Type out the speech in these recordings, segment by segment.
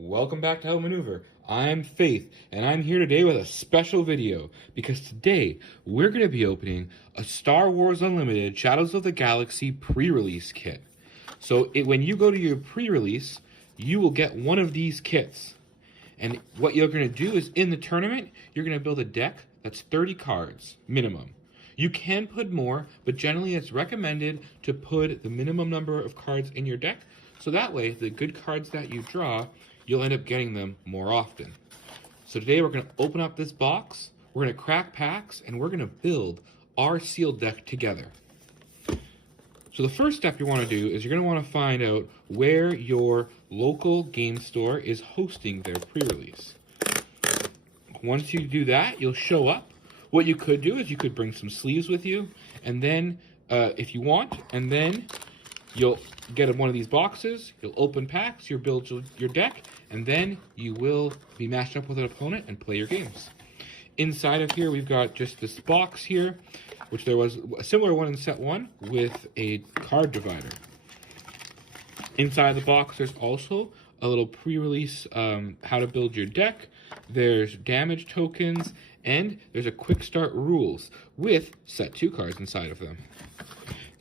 Welcome back to Outmaneuver. I'm Faith, and I'm here today with a special video because today we're going to be opening a Star Wars Unlimited Shadows of the Galaxy pre-release kit. So when you go to your pre-release, you will get one of these kits. And what you're going to do is in the tournament, you're going to build a deck that's 30 cards minimum. You can put more, but generally it's recommended to put the minimum number of cards in your deck, so that way the good cards that you draw, you'll end up getting them more often. So today we're going to open up this box, we're going to crack packs, and we're going to build our sealed deck together. So the first step you want to do is you're going to want to find out where your local game store is hosting their pre-release. Once you do that, you'll show up. What you could do is you could bring some sleeves with you, and then if you want, and then you'll get one of these boxes, you'll open packs, you'll build your deck, and then you will be matched up with an opponent and play your games. Inside of here, we've got just this box here, which there was a similar one in set 1 with a card divider. Inside the box, there's also a little pre-release how to build your deck. There's damage tokens, and there's a quick start rules with set 2 cards inside of them.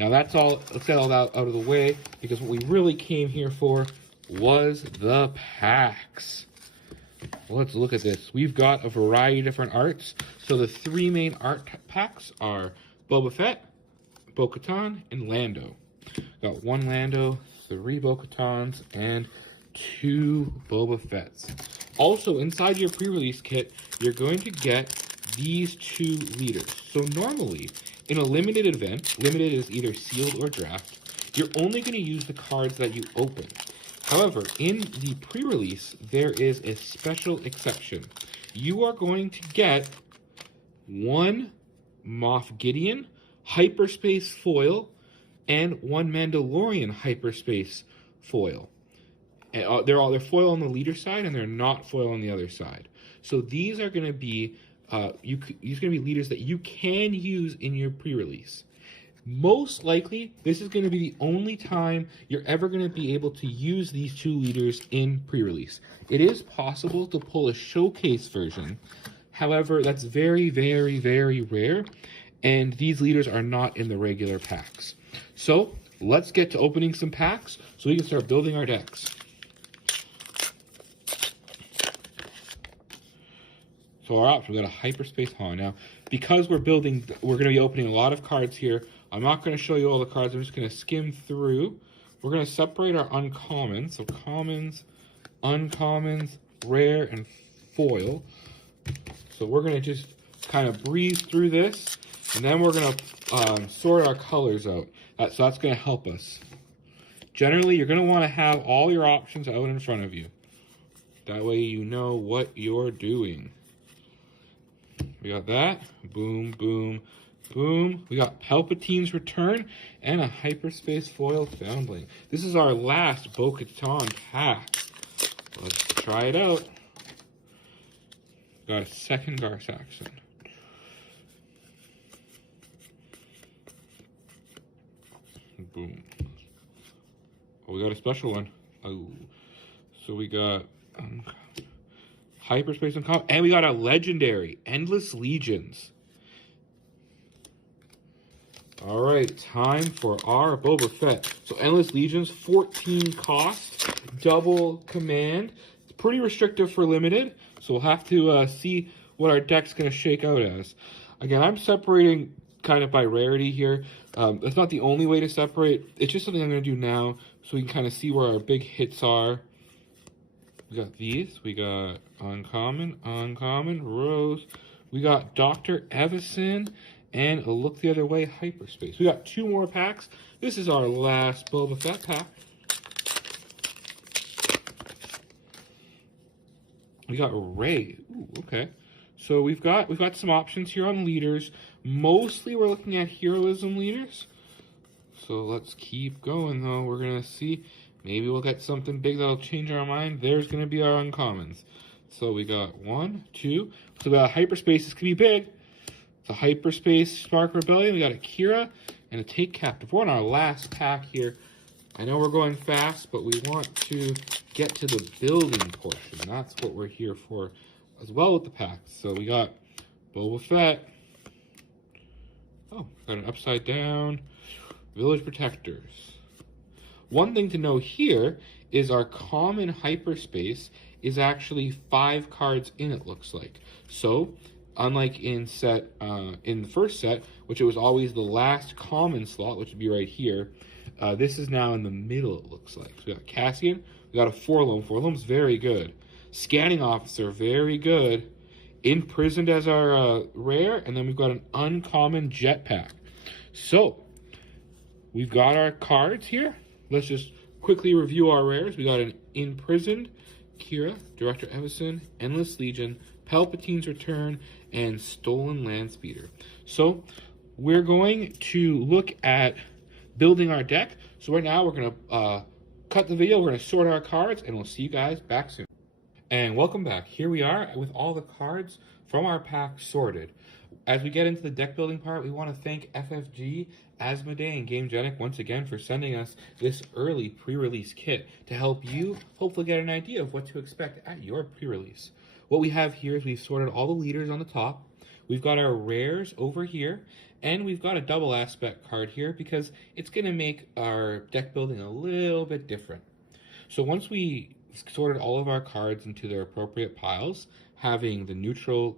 Now that's all, let's get all that out of the way, because what we really came here for was the packs. Let's look at this. We've got a variety of different arts. So the 3 main art packs are Boba Fett, Bo-Katan, and Lando. Got 1 Lando, 3 Bo-Katans, and 2 Boba Fetts. Also, inside your pre-release kit, you're going to get these 2 leaders. So normally, in a limited event, limited is either sealed or draft, you're only going to use the cards that you open. However, in the pre-release, there is a special exception. You are going to get 1 Moff Gideon hyperspace foil and 1 Mandalorian hyperspace foil. They're foil on the leader side, and they're not foil on the other side. So these are going to be leaders that you can use in your pre-release. Most likely, this is going to be the only time you're ever going to be able to use these 2 leaders in pre-release. It is possible to pull a showcase version. However, that's very, very, very rare, and these leaders are not in the regular packs. So let's get to opening some packs so we can start building our decks. So our option, we got a hyperspace Han. Now, because we're going to be opening a lot of cards here, I'm not going to show you all the cards. I'm just going to skim through. We're going to separate our uncommons. So commons, uncommons, rare, and foil. So we're going to just kind of breeze through this, and then we're going to sort our colors out. So that's going to help us. Generally, you're going to want to have all your options out in front of you. That way you know what you're doing. We got that. Boom, boom, boom. We got Palpatine's Return and a hyperspace foil foundling. This is our last Bo-Katan pack. Let's try it out. Got a second Gar Saxon. Boom. Oh, we got a special one. Oh. So we got hyperspace uncommon, and we got a legendary Endless Legions. All right, time for our Boba Fett. So Endless Legions, 14 cost, double command. It's pretty restrictive for limited, so we'll have to see what our deck's going to shake out as. Again, I'm separating kind of by rarity here. That's not the only way to separate. It's just something I'm going to do now so we can kind of see where our big hits are. We got these. We got uncommon, uncommon, rose. We got Dr. Evison, and a look the other way, hyperspace. We got 2 more packs. This is our last Boba Fett pack. We got Rey. Ooh, okay. So we've got some options here on leaders. Mostly we're looking at heroism leaders. So let's keep going though. We're gonna see. Maybe we'll get something big that'll change our mind. There's going to be our uncommons. So we got 1, 2. So we got hyperspace. This could be big. It's a hyperspace Spark Rebellion. We got a Kira and a Take Captive. We're on our last pack here. I know we're going fast, but we want to get to the building portion. That's what we're here for as well with the packs. So we got Boba Fett. Oh, got an upside down. Village Protectors. One thing to know here is our common hyperspace is actually 5 cards in, it looks like. So, unlike in the first set, which it was always the last common slot, which would be right here, this is now in the middle, it looks like. So we got Cassian, we got a Forlom. Forlom's very good. Scanning Officer, very good. Imprisoned as our rare, and then we've got an uncommon Jetpack. So, we've got our cards here. Let's just quickly review our rares. We got an Imprisoned, Kira, Director Evison, Endless Legion, Palpatine's Return, and Stolen Landspeeder. So, we're going to look at building our deck. So right now, we're going to cut the video. We're going to sort our cards, and we'll see you guys back soon. And welcome back. Here we are with all the cards from our pack sorted. As we get into the deck building part, we want to thank FFG, Asmodee, and GameGenic once again for sending us this early pre-release kit to help you hopefully get an idea of what to expect at your pre-release. What we have here is we've sorted all the leaders on the top. We've got our rares over here, and we've got a double aspect card here because it's going to make our deck building a little bit different. So once we sorted all of our cards into their appropriate piles, having the neutral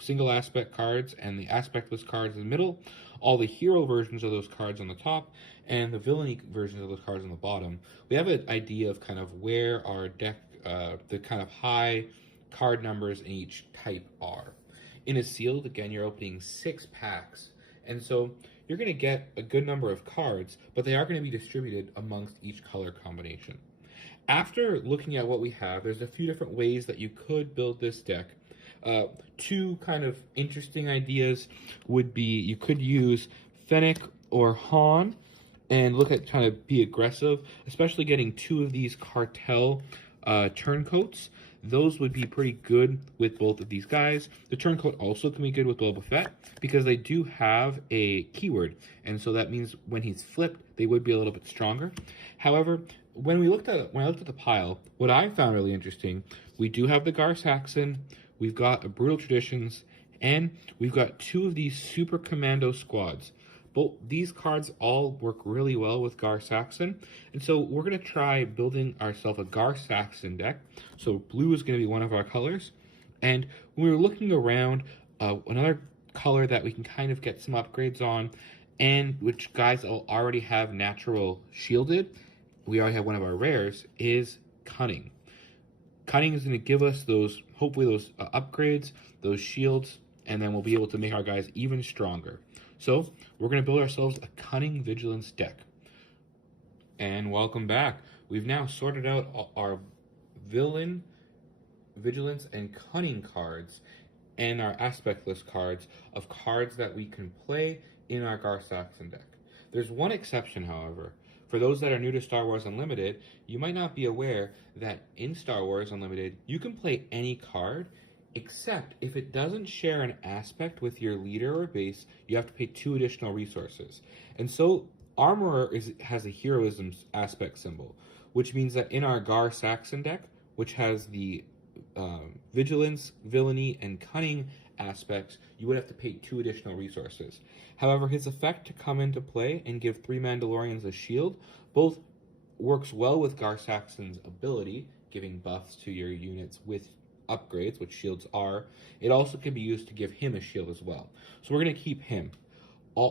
single aspect cards and the aspectless cards in the middle, all the hero versions of those cards on the top, and the villainy versions of those cards on the bottom, we have an idea of kind of where our deck, the kind of high card numbers in each type are. In a sealed, again, you're opening 6 packs, and so you're going to get a good number of cards, but they are going to be distributed amongst each color combination. After looking at what we have, there's a few different ways that you could build this deck. 2 kind of interesting ideas would be you could use Fennec or Han and look at trying to be aggressive, especially getting 2 of these cartel turncoats. Those would be pretty good with both of these guys. The turncoat also can be good with Boba Fett because they do have a keyword, and so that means when he's flipped, they would be a little bit stronger. However, when I looked at the pile, what I found really interesting, we do have the Gar Saxon, we've got a Brutal Traditions, and we've got 2 of these Super Commando squads. Both these cards all work really well with Gar Saxon, and so we're going to try building ourselves a Gar Saxon deck. So blue is going to be one of our colors, and when we were looking around, another color that we can kind of get some upgrades on, and which guys will already have natural shielded, we already have one of our rares, is Cunning. Cunning is going to give us those, hopefully those upgrades, those shields, and then we'll be able to make our guys even stronger. So we're going to build ourselves a Cunning Vigilance deck. And welcome back. We've now sorted out our Villain, Vigilance, and Cunning cards and our aspectless cards of cards that we can play in our Gar Saxon deck. There's one exception, however. For those that are new to Star Wars Unlimited, you might not be aware that in Star Wars Unlimited, you can play any card, except if it doesn't share an aspect with your leader or base, you have to pay 2 additional resources. And so Armorer has a heroism aspect symbol, which means that in our Gar Saxon deck, which has the Vigilance, Villainy, and Cunning aspects, you would have to pay 2 additional resources. However, his effect to come into play and give 3 Mandalorians a shield both works well with Gar Saxon's ability, giving buffs to your units with upgrades, which shields are. It also can be used to give him a shield as well. So we're going to keep him.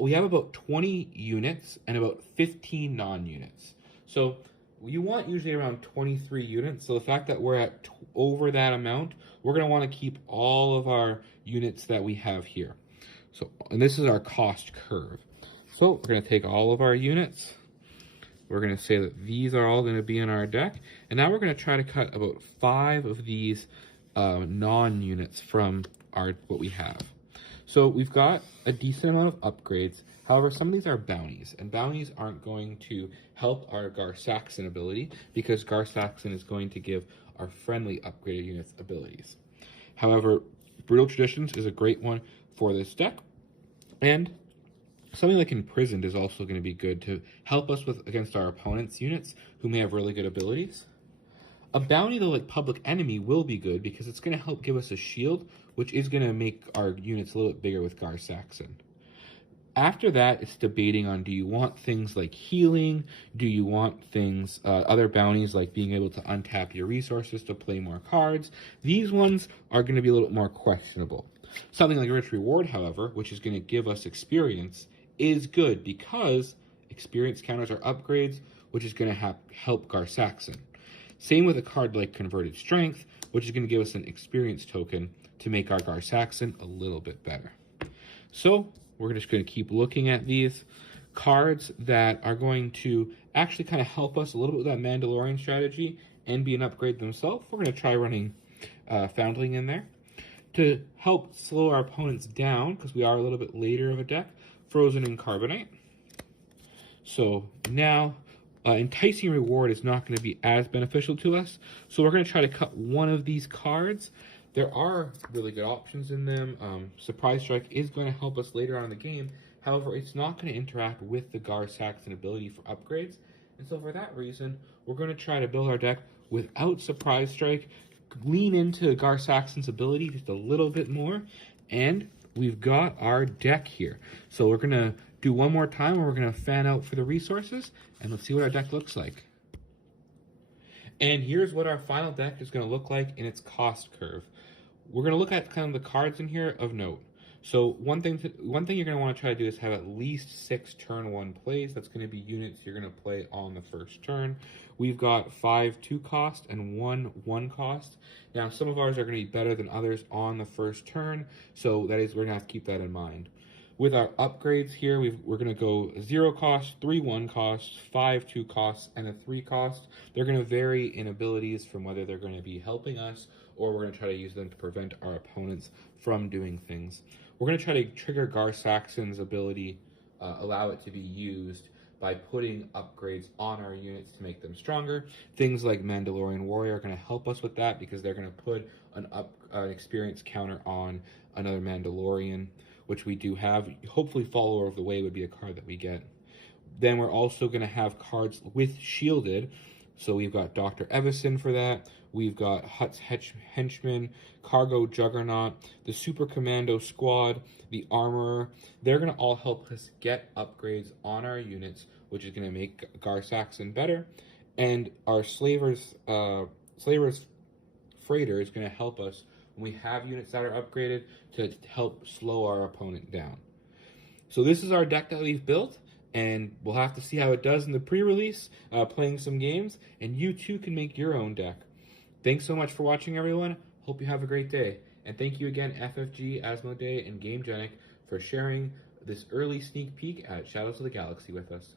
We have about 20 units and about 15 non-units. So you want usually around 23 units. So the fact that we're at over that amount, we're going to want to keep all of our units that we have here. So, and this is our cost curve. So we're going to take all of our units. We're going to say that these are all going to be in our deck. And now we're going to try to cut about 5 of these non-units from what we have. So we've got a decent amount of upgrades. However, some of these are bounties, and bounties aren't going to help our Gar Saxon ability because Gar Saxon is going to give our friendly upgraded units abilities. However, Brutal Traditions is a great one for this deck, and Something like Imprisoned is also going to be good to help us with against our opponent's units who may have really good abilities. A bounty, though, like Public Enemy, will be good because it's going to help give us a shield, which is going to make our units a little bit bigger with Gar Saxon. After that, it's debating on, do you want things like healing? Do you want things, other bounties like being able to untap your resources to play more cards? These ones are going to be a little bit more questionable. Something like Rich Reward, however, which is going to give us experience, is good because experience counters are upgrades, which is going to help Gar Saxon. Same with a card like Converted Strength, which is going to give us an experience token to make our Gar Saxon a little bit better. So we're just going to keep looking at these cards that are going to actually kind of help us a little bit with that Mandalorian strategy and be an upgrade themselves. We're going to try running Foundling in there. To help slow our opponents down, because we are a little bit later of a deck, Frozen in Carbonite. So now Enticing Reward is not going to be as beneficial to us, so we're going to try to cut one of these cards. There are really good options in them. Surprise Strike is going to help us later on in the game. However, it's not going to interact with the Gar Saxon ability for upgrades. And so for that reason, we're going to try to build our deck without Surprise Strike, lean into Gar Saxon's ability just a little bit more, and we've got our deck here. So we're going to do one more time where we're going to fan out for the resources, and let's see what our deck looks like. And here's what our final deck is going to look like in its cost curve. We're going to look at kind of the cards in here of note. So one thing you're going to want to try to do is have at least 6 turn 1 plays. That's going to be units you're going to play on the first turn. We've got 5 2 cost and 1 1 cost. Now some of ours are going to be better than others on the first turn, so that is, we're going to have to keep that in mind. With our upgrades here, we're going to go 0 cost, 3 1 cost, 5 2 costs, and a 3 cost. They're going to vary in abilities from whether they're going to be helping us or we're going to try to use them to prevent our opponents from doing things. We're going to try to trigger Gar Saxon's ability, allow it to be used by putting upgrades on our units to make them stronger. Things like Mandalorian Warrior are going to help us with that because they're going to put an experience counter on another Mandalorian, which we do have. Hopefully Follower of the Way would be a card that we get. Then we're also going to have cards with Shielded. So we've got Dr. Evison for that. We've got Hutt's Henchman, Cargo Juggernaut, the Super Commando Squad, the Armorer. They're going to all help us get upgrades on our units, which is going to make Gar Saxon better. And our Slaver's Freighter is going to help us when we have units that are upgraded to help slow our opponent down. So this is our deck that we've built, and we'll have to see how it does in the pre-release, playing some games, and you too can make your own deck. Thanks so much for watching, everyone. Hope you have a great day. And thank you again, FFG, Asmodee, and GameGenic for sharing this early sneak peek at Shadows of the Galaxy with us.